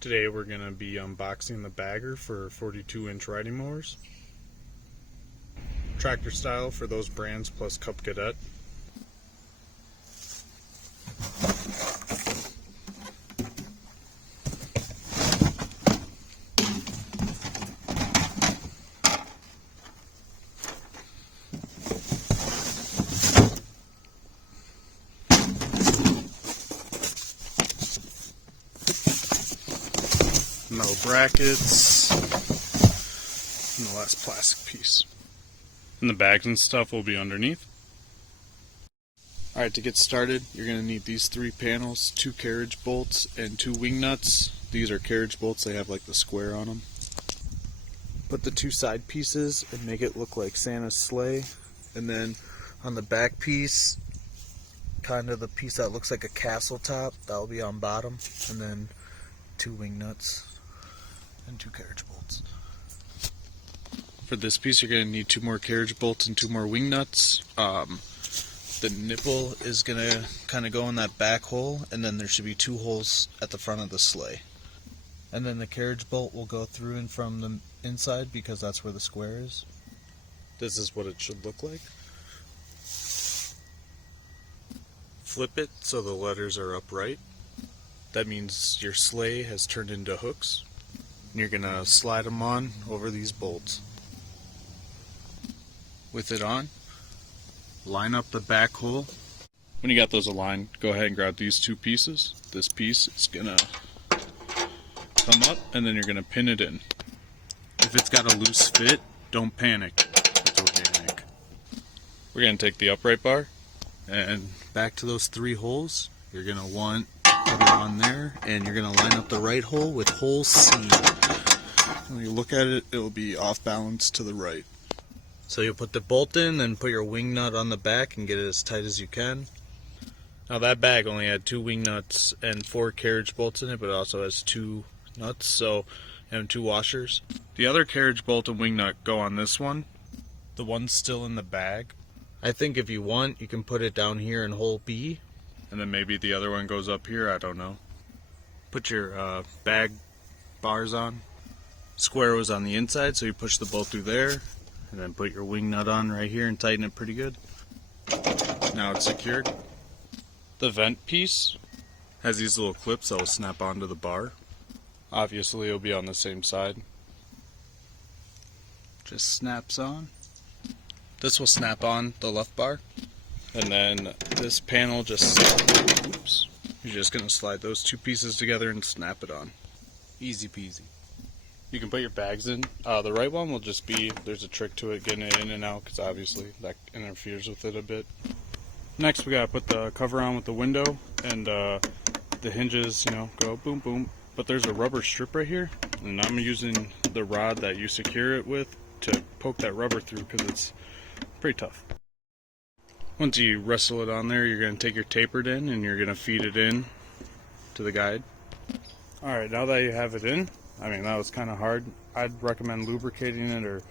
Today we're going to be unboxing the bagger for 42-inch riding mowers. Tractor style for those brands plus Cup Cadet. Metal brackets, and the last plastic piece. And the bags and stuff will be underneath. Alright, to get started, you're going to need these 3 panels, 2 carriage bolts, and 2 wing nuts. These are carriage bolts, they have like the square on them. Put the 2 side pieces and make it look like Santa's sleigh. And then on the back piece, kind of the piece that looks like a castle top, that will be on bottom. And then 2 wing nuts and 2 carriage bolts. For this piece, you're going to need 2 more carriage bolts and 2 more wing nuts. The nipple is going to kind of go in that back hole, and then there should be 2 holes at the front of the sleigh. And then the carriage bolt will go through and from the inside because that's where the square is. This is what it should look like. Flip it so the letters are upright. That means your sleigh has turned into hooks. And you're going to slide them on over these bolts. With it on, line up the back hole. When you got those aligned, go ahead and grab these 2 pieces. This piece is going to come up and then you're going to pin it in. If it's got a loose fit, don't panic. It's organic. We're going to take the upright bar and back to those 3 holes. You're going to want put it on there, and you're going to line up the right hole with hole C. When you look at it, it will be off balance to the right. So you'll put the bolt in, then put your wing nut on the back and get it as tight as you can. Now that bag only had 2 wing nuts and 4 carriage bolts in it, but it also has 2 nuts, and 2 washers. The other carriage bolt and wing nut go on this one. The one's still in the bag. I think if you want, you can put it down here in hole B. And then maybe the other one goes up here, I don't know. Put your bag bars on. Square was on the inside, so you push the bolt through there. And then put your wing nut on right here and tighten it pretty good. Now it's secured. The vent piece has these little clips that will snap onto the bar. Obviously it'll be on the same side. Just snaps on. This will snap on the left bar. And then this panel just, oops, you're just going to slide those 2 pieces together and snap it on. Easy peasy. You can put your bags in. The right one will just be, there's a trick to it getting it in and out because obviously that interferes with it a bit. Next we got to put the cover on with the window, and the hinges, go boom boom. But there's a rubber strip right here, and I'm using the rod that you secure it with to poke that rubber through because it's pretty tough. Once you wrestle it on there, you're going to take your tapered in and you're going to feed it in to the guide. Alright, now that you have it in, that was kind of hard. I'd recommend lubricating it or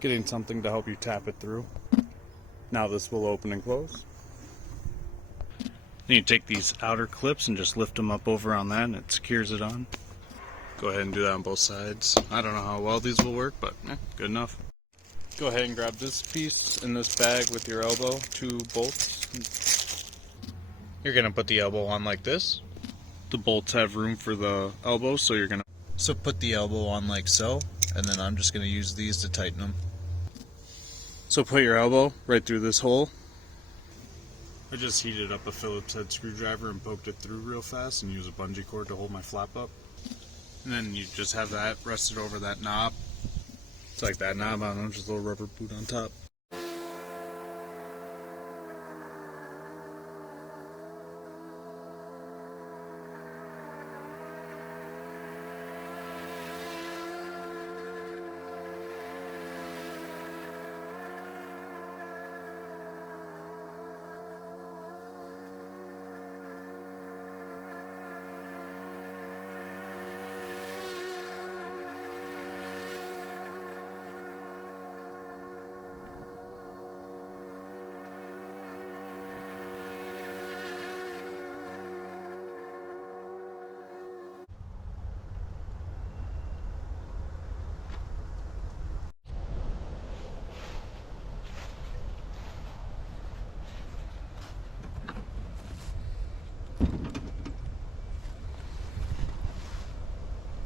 getting something to help you tap it through. Now this will open and close. Then you take these outer clips and just lift them up over on that and it secures it on. Go ahead and do that on both sides. I don't know how well these will work, but good enough. Go ahead and grab this piece in this bag with your elbow, 2 bolts. You're going to put the elbow on like this. The bolts have room for the elbow, so you're going to put the elbow on like so, and then I'm just going to use these to tighten them. So put your elbow right through this hole. I just heated up a Phillips head screwdriver and poked it through real fast and used a bungee cord to hold my flap up. And then you just have that rested over that knob. It's like that knob, I don't know, just a little rubber boot on top.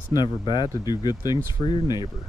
It's never bad to do good things for your neighbor.